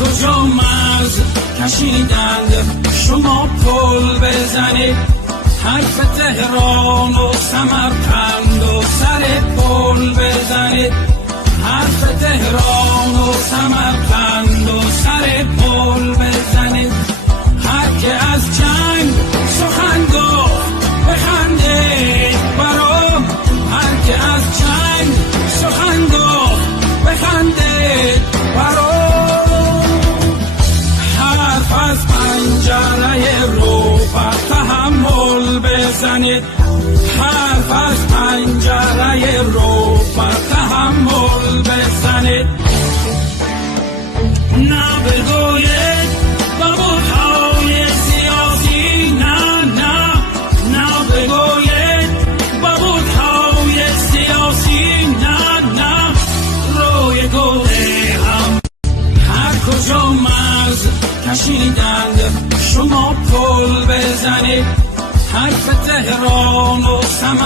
کجا مرز کشیدند شما پل بزنید، حرف تهران و سمرقند و سر پل بزنید، حرف تهران و سمرقند و سر پل بزنید. هر که از جنگ سخن گفت بخندید برام، هر که از جنگ سخن گفت بخندید برام. حرف از پنجره رو بر تحمل بزنید، حرف از پنجره رو بر تحمل بزنید. نه بگوید بابودهای سیاسی، نه نه نه بگوید بابودهای سیاسی، نه نه روی گوه هم. هر کجا مرز کشیدند شما پل بزنید، حرف تهران و سمرقند